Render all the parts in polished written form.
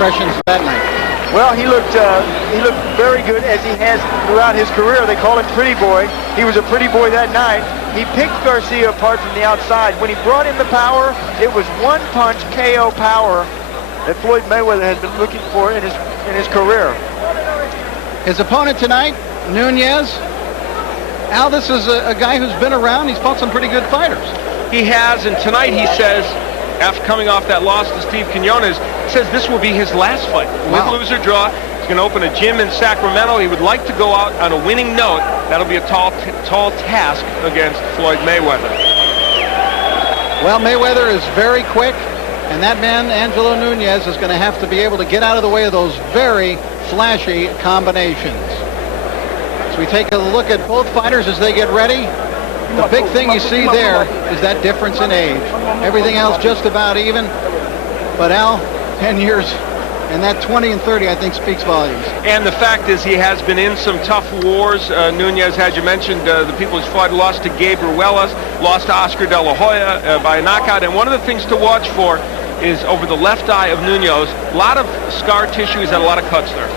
impressions that night? Well, he looked very good, as he has throughout his career. They call him Pretty Boy. He was a pretty boy that night. He picked Garcia apart from the outside. When he brought in the power, it was one punch KO power that Floyd Mayweather has been looking for in his career. His opponent tonight, Nunez. Al, this is a guy who's been around. He's fought some pretty good fighters. He has, and tonight he says, after coming off that loss to Steve Quinones, says this will be his last fight. Wow. Win, lose, or draw. He's going to open a gym in Sacramento. He would like to go out on a winning note. That'll be a tall task against Floyd Mayweather. Well, Mayweather is very quick, and that man, Angelo Nunez, is going to have to be able to get out of the way of those very flashy combinations. So we take a look at both fighters as they get ready. The big thing you see there is that difference in age. Everything else just about even. But Al, 10 years, and that 20 and 30, I think, speaks volumes. And the fact is he has been in some tough wars. Nunez, as you mentioned, the people he's fought, lost to Gabe Ruelas, lost to Oscar De La Hoya by a knockout. And one of the things to watch for is over the left eye of Nunez. A lot of scar tissue. He's had a lot of cuts there.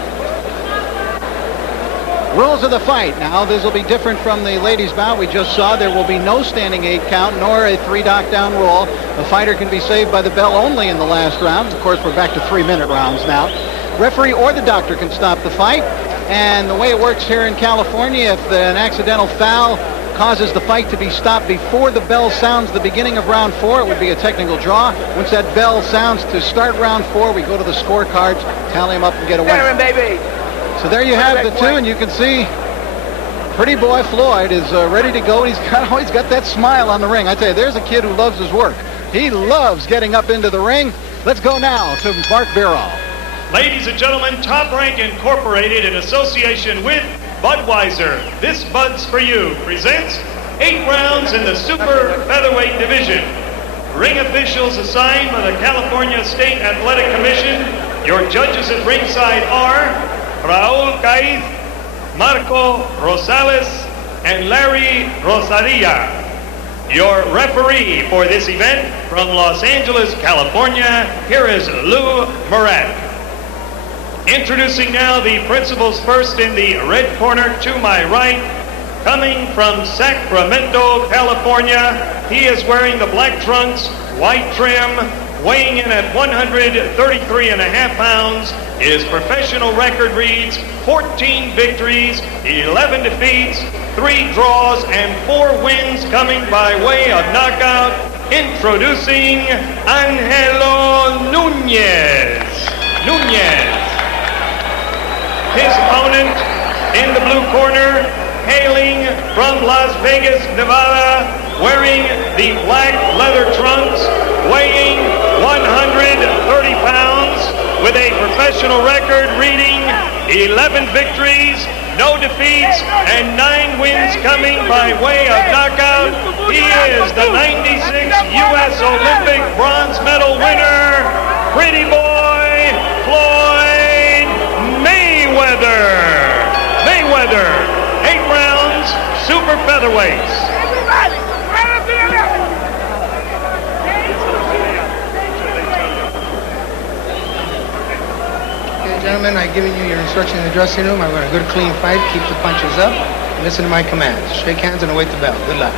Rules of the fight. Now, this will be different from the ladies' bout we just saw. There will be no standing 8 count, nor a 3 knockdown rule. A fighter can be saved by the bell only in the last round. Of course, we're back to 3-minute rounds now. Referee or the doctor can stop the fight. And the way it works here in California, if an accidental foul causes the fight to be stopped before the bell sounds the beginning of round 4, it would be a technical draw. Once that bell sounds to start round 4, we go to the scorecards, tally them up, and get a winner. Baby. So there you have the two, and you can see Pretty Boy Floyd is ready to go. He's always got that smile on the ring. I tell you, there's a kid who loves his work. He loves getting up into the ring. Let's go now to Mark Birol. Ladies and gentlemen, Top Rank Incorporated, in association with Budweiser, This Bud's For You, presents 8 rounds in the super featherweight division. Ring officials assigned by the California State Athletic Commission. Your judges at ringside are Raul Caiz, Marco Rosales, and Larry Rosaria. Your referee for this event from Los Angeles, California, here is Lou Murat. Introducing now the principals first in the red corner to my right. Coming from Sacramento, California, he is wearing the black trunks, white trim, weighing in at 133.5 pounds. His professional record reads 14 victories, 11 defeats, 3 draws, and 4 wins coming by way of knockout. Introducing Angelo Nunez. His opponent in the blue corner, hailing from Las Vegas, Nevada, wearing the black leather trunks, weighing 130 pounds, with a professional record reading 11 victories, no defeats, and 9 wins coming by way of knockout. He is the 96 U.S. Olympic bronze medal winner, Pretty Boy Floyd Mayweather. 8 rounds, super featherweights. Gentlemen, I've given you your instruction in the dressing room. I want a good, clean fight. Keep the punches up. And listen to my commands. Shake hands and await the bell. Good luck.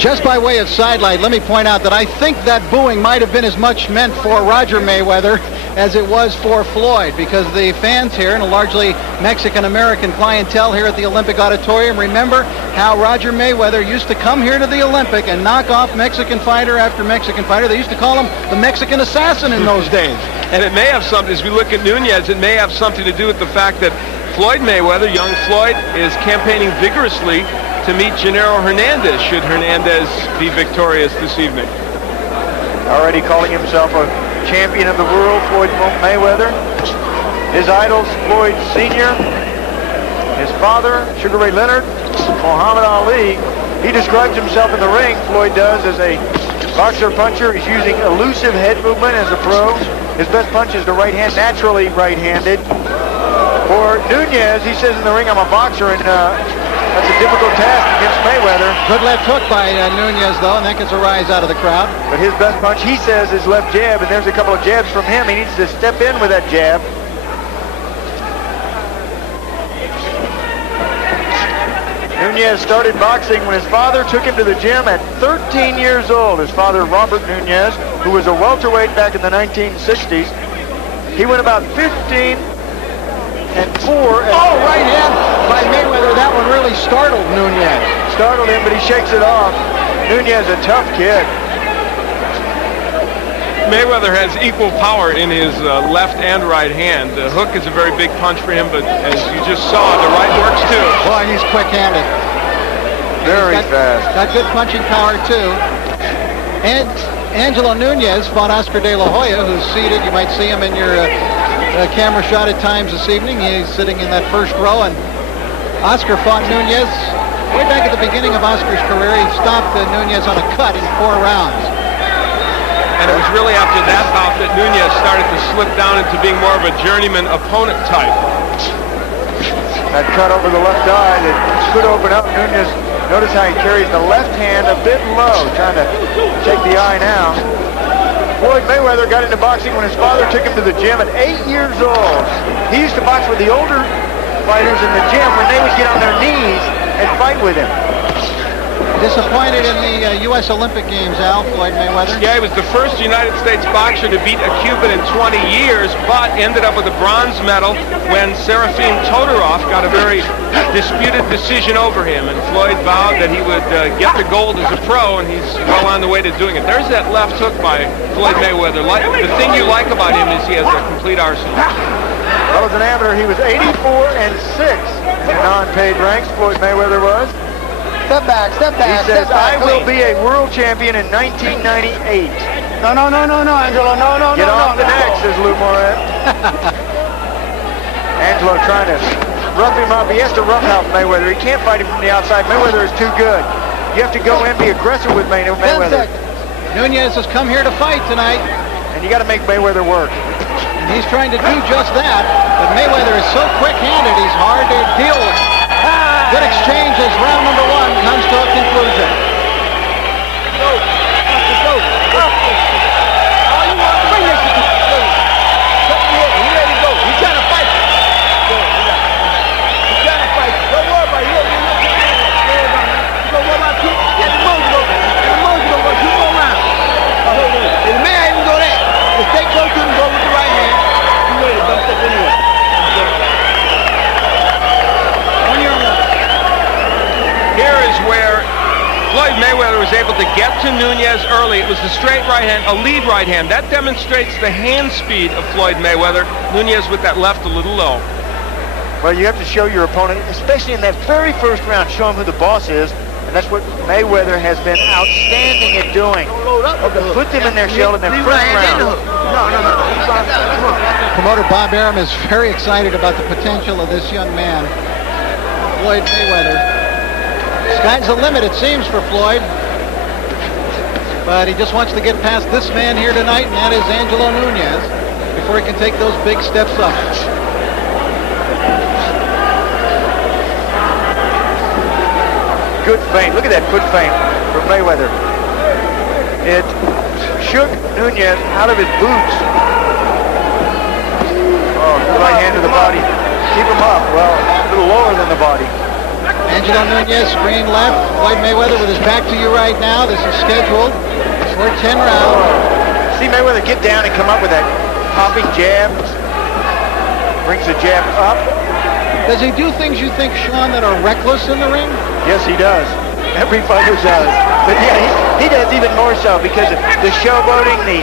Just by way of sidelight, let me point out that I think that booing might have been as much meant for Roger Mayweather as it was for Floyd, because the fans here, and a largely Mexican-American clientele here at the Olympic Auditorium, remember how Roger Mayweather used to come here to the Olympic and knock off Mexican fighter after Mexican fighter. They used to call him the Mexican assassin in those days. And it may have something, as we look at Nunez, it may have something to do with the fact that Floyd Mayweather, young Floyd, is campaigning vigorously to meet Gennaro Hernandez, should Hernandez be victorious this evening. Already calling himself a champion of the world, Floyd Mayweather. His idols, Floyd Sr., his father, Sugar Ray Leonard, Muhammad Ali. He describes himself in the ring, Floyd does, as a boxer puncher. He's using elusive head movement as a pro. His best punch is the right hand, naturally right-handed. For Nunez, he says in the ring, I'm a boxer, and That's a difficult task against Mayweather. Good left hook by Nunez, though, and that gets a rise out of the crowd. But his best punch, he says, is left jab, and there's a couple of jabs from him. He needs to step in with that jab. Nunez started boxing when his father took him to the gym at 13 years old. His father, Robert Nunez, who was a welterweight back in the 1960s. He went about 15-4. Right hand by Mayweather. That one really startled Nunez. Startled him, but he shakes it off. Nunez, a tough kid. Mayweather has equal power in his left and right hand. The hook is a very big punch for him, but as you just saw, the right works too. Boy, he's quick-handed. Very fast. Got good punching power, too. And Angelo Nunez fought Oscar De La Hoya, who's seated. You might see him in your camera shot at times this evening. He's sitting in that first row, and Oscar fought Nunez way back at the beginning of Oscar's career. He stopped Nunez on a cut in 4 rounds. And it was really after that bout that Nunez started to slip down into being more of a journeyman opponent type. That cut over the left eye that could open up. Nunez, notice how he carries the left hand a bit low, trying to take the eye now. Floyd Mayweather got into boxing when his father took him to the gym at 8 years old. He used to box with the older fighters in the gym when they would get on their knees and fight with him. Disappointed in the U.S. Olympic Games, Al, Floyd Mayweather. Yeah, he was the first United States boxer to beat a Cuban in 20 years, but ended up with a bronze medal when Serafim Todorov got a very disputed decision over him. And Floyd vowed that he would get the gold as a pro, and he's well on the way to doing it. There's that left hook by Floyd Mayweather. The thing you like about him is he has a complete arsenal. Well, as an amateur, he was 84-6 in the non-paid ranks. Floyd Mayweather was. Step back, He says, I will be a world champion in 1998. No, Angelo, no. Get off the neck, says Lou Moret. Angelo trying to rough him up. He has to roughhouse Mayweather. He can't fight him from the outside. Mayweather is too good. You have to go in and be aggressive with Mayweather. Nunez has come here to fight tonight. And you got to make Mayweather work. And he's trying to do just that. But Mayweather is so quick-handed, he's hard to deal with. Good exchange as round number 1 comes to a conclusion. Here is where Floyd Mayweather was able to get to Nunez early. It was the straight right hand, a lead right hand. That demonstrates the hand speed of Floyd Mayweather. Nunez with that left a little low. Well, you have to show your opponent, especially in that very first round, show him who the boss is. And that's what Mayweather has been outstanding at doing. Put them in their shell in their first round. Promoter Bob Arum is very excited about the potential of this young man, Floyd Mayweather. Sky's the limit, it seems, for Floyd. But he just wants to get past this man here tonight, and that is Angelo Nunez, before he can take those big steps up. Good feint. Look at that good feint from Mayweather. It shook Nunez out of his boots. Oh, right hand to the body. Keep him up. Well, a little lower than the body. Angelo Nunez, screen left. Floyd Mayweather with his back to you right now. This is scheduled for 10 rounds. See Mayweather get down and come up with that popping jab. Brings the jab up. Does he do things you think, Sean, that are reckless in the ring? Yes, he does. Every fighter does. But yeah, he does even more so because of the showboating, the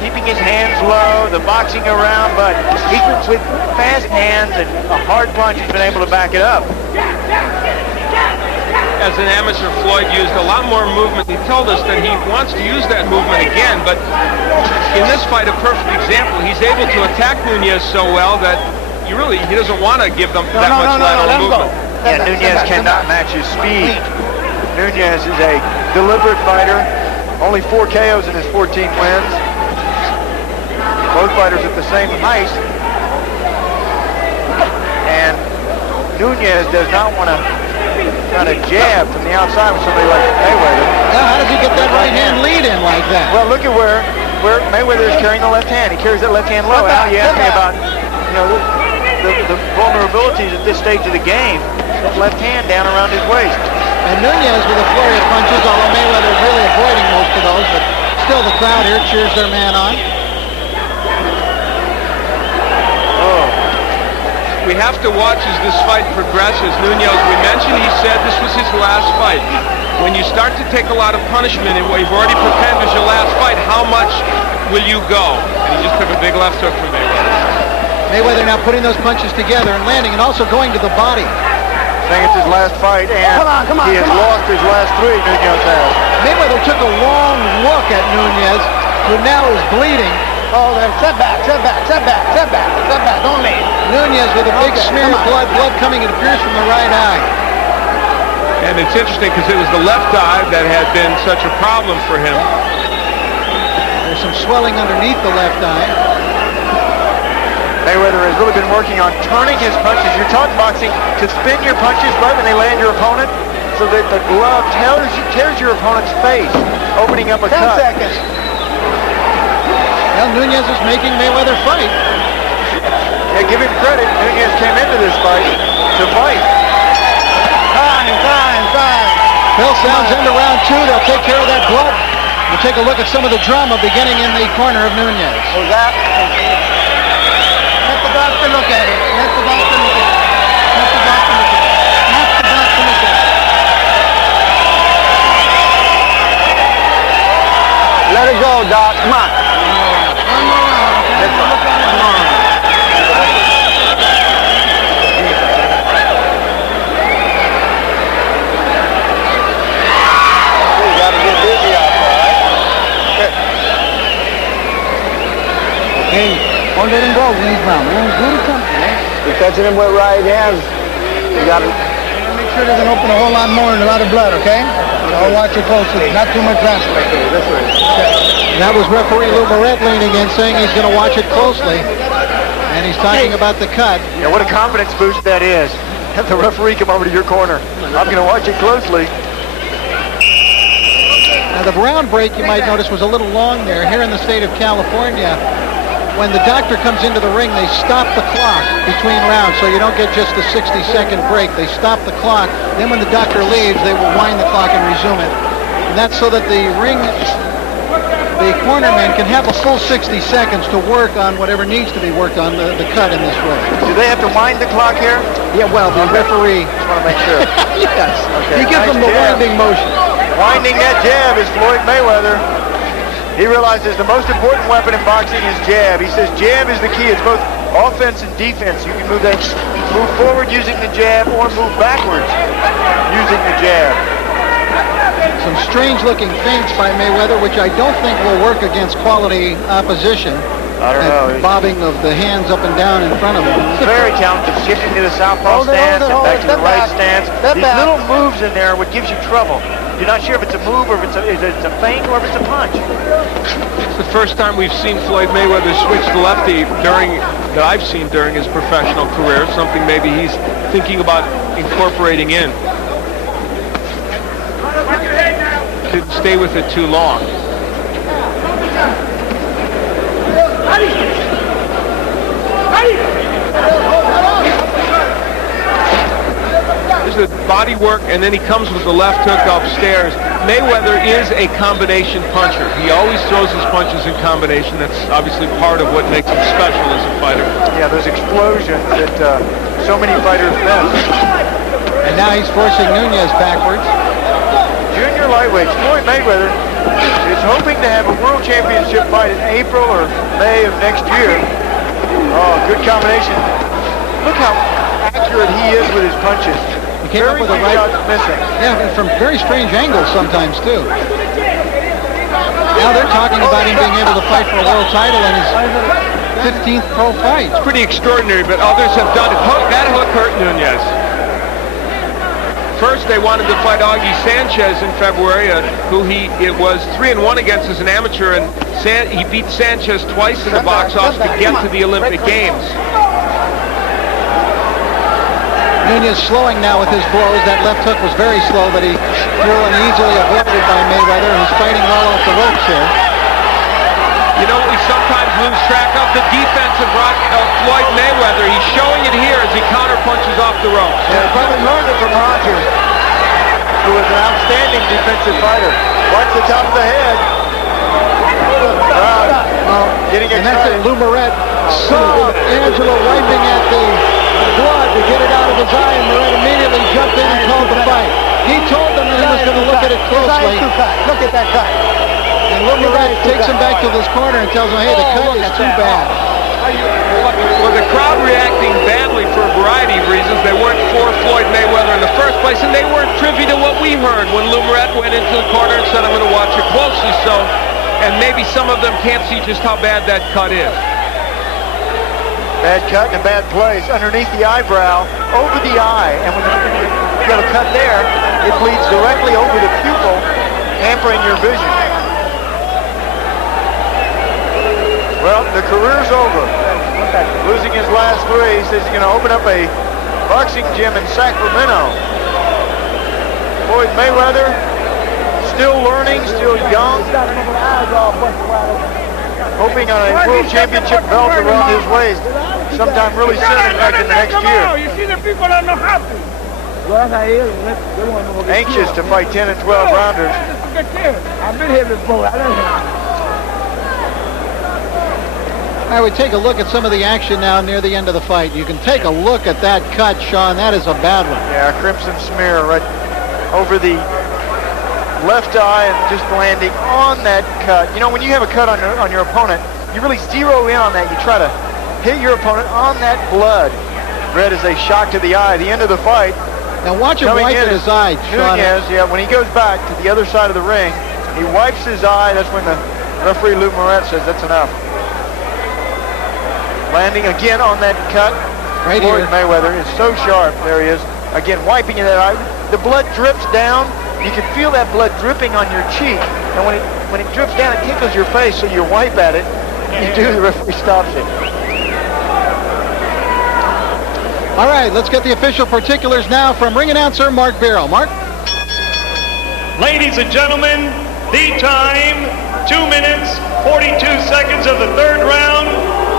keeping his hands low, the boxing around, but he, with fast hands and a hard punch, he's been able to back it up. As an amateur, Floyd used a lot more movement. He told us that he wants to use that movement again, but in this fight, a perfect example. He's able to attack Nunez so well that he doesn't want to give them that much lateral movement. Yeah, Nunez cannot match his speed. Nunez is a deliberate fighter. Only 4 KOs in his 14 wins. Both fighters at the same height. And Nunez does not want to kind of jab from the outside with somebody like Mayweather. Now, how does he get that right hand lead in like that? Well, look at where Mayweather is carrying the left hand. He carries that left hand low. Now you ask me about, the vulnerabilities at this stage of the game. That left hand down around his waist. And Nunez with a flurry of punches, although Mayweather is really avoiding most of those, but still the crowd here cheers their man on. We have to watch as this fight progresses. Nunez, we mentioned, he said this was his last fight. When you start to take a lot of punishment and what you've already prepared as your last fight, how much will you go? And he just took a big left hook from Mayweather. Mayweather now putting those punches together and landing and also going to the body. Saying it's his last fight, and he has lost his last 3, Nunez has. Mayweather took a long look at Nunez, who now is bleeding. Oh, then step back. Don't leave. Nunez with a big smear of blood coming, it appears, from the right eye. And it's interesting because it was the left eye that had been such a problem for him. There's some swelling underneath the left eye. Mayweather has really been working on turning his punches. You're taught in boxing to spin your punches right when they land your opponent so that the glove tears your opponent's face, opening up a cut. 10 seconds. Well, Nunez is making Mayweather fight. Yeah, give him credit. Nunez came into this fight to fight. Time. Bill sounds into round 2. They'll take care of that blood. We'll take a look at some of the drama beginning in the corner of Nunez. Let the doctor look at it. Let it go, Doc. Come on. One more round. Hey, don't let him go. He's round, man. Do something, man. You're touching him with right hands. You gotta make sure doesn't open a whole lot more and a lot of blood, okay? So watch it closely. Not too much vascular. Okay, this way. And that was referee Lou Barrett leaning in, saying he's going to watch it closely. And he's talking about the cut. Yeah, what a confidence boost that is. Have the referee come over to your corner. I'm going to watch it closely. Now, the round break, you might notice, was a little long there. Here in the state of California, when the doctor comes into the ring, they stop the clock between rounds, so you don't get just a 60-second break. They stop the clock. Then when the doctor leaves, they will wind the clock and resume it. And that's so that the cornerman can have a full 60 seconds to work on whatever needs to be worked on, the cut in this way. Do they have to wind the clock here? Yeah, well, the referee... Just want to make sure. Yes. Okay, He gives them the winding motion. Winding that jab is Floyd Mayweather. He realizes the most important weapon in boxing is jab. He says jab is the key. It's both offense and defense. You can move forward using the jab or move backwards using the jab. Some strange-looking feints by Mayweather, which I don't think will work against quality opposition. I don't know. Bobbing of the hands up and down in front of him. He's very talented, shifting to the southpaw stance and back to the right stance. These little moves in there are what gives you trouble. You're not sure if it's a move or if it's a feint or if it's a punch. It's the first time we've seen Floyd Mayweather switch to lefty that I've seen during his professional career, something maybe he's thinking about incorporating in. Didn't stay with it too long. There's the body work, and then he comes with the left hook upstairs. Mayweather is a combination puncher. He always throws his punches in combination. That's obviously part of what makes him special as a fighter. Yeah, those explosions that so many fighters miss. And now he's forcing Nunez backwards. Junior lightweights, Floyd Mayweather is hoping to have a world championship fight in April or May of next year. Oh, good combination. Look how accurate he is with his punches. He came up with a right... missing. Yeah, from very strange angles sometimes, too. Now they're talking about him being able to fight for a world title in his 15th pro fight. It's pretty extraordinary, but others have done it. That hook hurt Nunez. First, they wanted to fight Augie Sanchez in February, who it was 3-1 against as an amateur, and he beat Sanchez twice in the box office to get to the Olympic Games. Nunez slowing now with his blows. That left hook was very slow, but he threw and easily avoided by Mayweather, who's fighting well off the ropes here. You know what we sometimes lose track of? The defense of Floyd Mayweather. He's showing it here as he counterpunches off the ropes. Yeah, he probably learned it from Roger, who was an outstanding defensive fighter. Watch the top of the head. Getting And that's it. excited. Lou Moret saw Angelo wiping at the blood to get it out of his eye, and Moret immediately jumped in and called the fight. He told them that he was going to look at it closely. Look at that cut. And Lou Moret takes him back to his corner and tells him, hey, the cut is too bad. Well, the crowd reacting badly for a variety of reasons. They weren't for Floyd Mayweather in the first place, and they weren't privy to what we heard when Lou Moret went into the corner and said, I'm going to watch it closely. So, and maybe some of them can't see just how bad that cut is. Bad cut in a bad place, underneath the eyebrow, over the eye, and when you got a cut there, it bleeds directly over the pupil, hampering your vision. Well, the career's over. Losing his last three, he says he's going to open up a boxing gym in Sacramento. Floyd Mayweather, still learning, still young, hoping on a world championship belt around his waist sometime really soon, in fact, in the next year. You see the people that know how to. Anxious to fight 10 and 12 rounders. I've been here before. I would take a look at some of the action now near the end of the fight. You can take a look at that cut, Sean. That is a bad one. Yeah, crimson smear right over the left eye and just landing on that cut. You know, when you have a cut on your opponent, you really zero in on that. You try to hit your opponent on that blood. Red is a shock to the eye. The end of the fight. Now watch him wipe at his eye, Sean. Nunez, yeah, when he goes back to the other side of the ring, he wipes his eye. That's when the referee Lou Moret says that's enough. Landing again on that cut. Right Floyd here. Mayweather is so sharp. There he is. Again, wiping that eye. The blood drips down. You can feel that blood dripping on your cheek. And when it drips down, it tickles your face, so you wipe at it. You do, the referee stops it. All right, let's get the official particulars now from ring announcer Mark Barrow. Mark? Ladies and gentlemen, the time, 2 minutes, 42 seconds of the third round.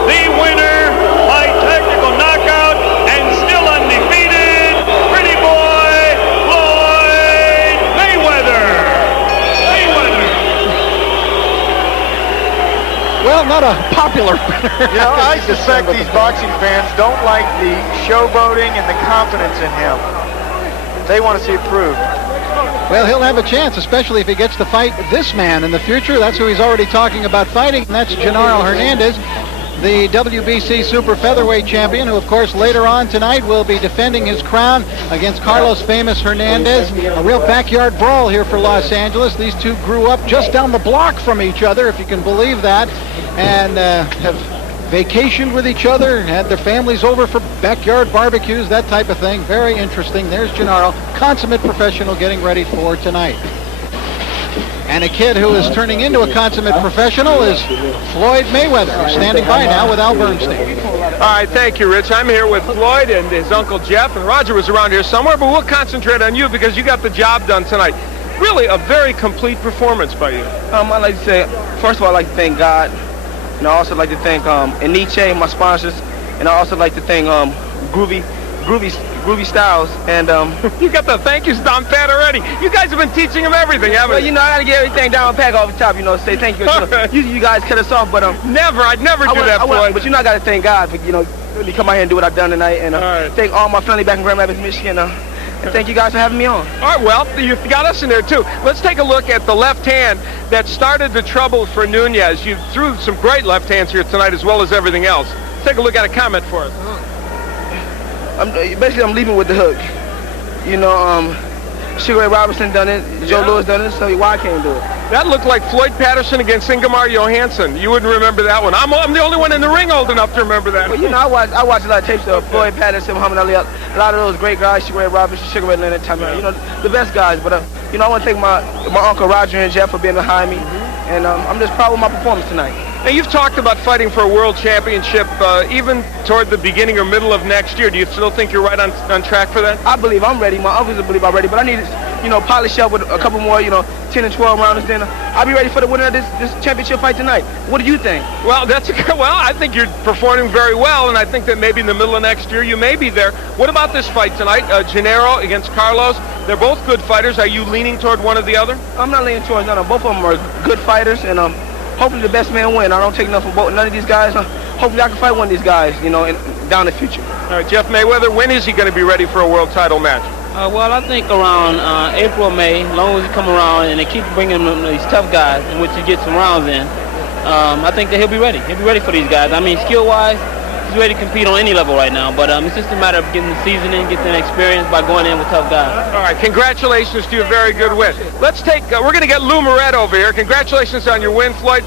The winner by technical knockout and still undefeated, pretty boy, Floyd Mayweather. Well, not a popular winner. You know, I suspect these boxing fans don't like the showboating and the confidence in him. They want to see it proved. Well, he'll have a chance, especially if he gets to fight this man in the future. That's who he's already talking about fighting, and that's Genaro Hernandez, the WBC Super Featherweight champion, who, of course, later on tonight will be defending his crown against Carlos Famous Hernandez. A real backyard brawl here for Los Angeles. These two grew up just down the block from each other, if you can believe that, and have vacationed with each other, had their families over for backyard barbecues, that type of thing. Very interesting. There's Genaro, consummate professional, getting ready for tonight. And a kid who is turning into a consummate professional is Floyd Mayweather, who's standing by now with Al Bernstein. All right, thank you, Rich. I'm here with Floyd and his uncle Jeff, and Roger was around here somewhere, but we'll concentrate on you because you got the job done tonight. Really a very complete performance by you. I'd like to say, first of all, I'd like to thank God. And I also like to thank Aniche, my sponsors, and I also like to thank Groovy Styles. And You got the thank yous down pat already. You guys have been teaching him everything, haven't well, you? you know, I gotta get everything down pack off the top. You know, say thank you. Usually you guys cut us off, but Never, I'd never do that, Floyd. But you know, I gotta thank God for really come out here and do what I've done tonight, and right. thank all my family back in Grand Rapids, Michigan. And thank you guys for having me on. All right, well, you've got us in there, too. Let's take a look at the left hand that started the troubles for Nunez. You threw some great left hands here tonight as well as everything else. Take a look at a comment for us. I'm leaving with the hook. You know, Sugar Ray Robinson done it, Joe Louis done it, so why I can't do it? That looked like Floyd Patterson against Ingemar Johansson. You wouldn't remember that one. I'm the only one in the ring old enough to remember that. Well, you know, I watch a lot of tapes of Floyd Patterson, Muhammad Ali, a lot of those great guys, Sugar Ray Robinson, Sugar Ray Leonard, you know, the best guys. But, you know, I want to thank my uncle Roger and Jeff for being behind me. And I'm just proud of my performance tonight. Now, you've talked about fighting for a world championship even toward the beginning or middle of next year. Do you still think you're right on track for that? I believe I'm ready. My uncles believe I'm ready, but I need to, polish up with a couple more, 10 and 12 rounds. Then I'll be ready for the winner of this championship fight tonight. What do you think? Well, I think you're performing very well, and I think that maybe in the middle of next year you may be there. What about this fight tonight? Gennaro against Carlos. They're both good fighters. Are you leaning toward one or the other? I'm not leaning towards none of them. Both of them are good fighters, and hopefully the best man win. I don't take nothing from none of these guys. Hopefully I can fight one of these guys, down the future. All right, Jeff Mayweather, when is he going to be ready for a world title match? Well, I think around April or May, as long as he come around and they keep bringing him these tough guys in which he gets some rounds in, I think that he'll be ready. He'll be ready for these guys. I mean, skill-wise, he's ready to compete on any level right now, but it's just a matter of getting the seasoning, getting the experience by going in with tough guys. All right, congratulations to your very good win. We're going to get Lou Moret over here. Congratulations on your win, Floyd.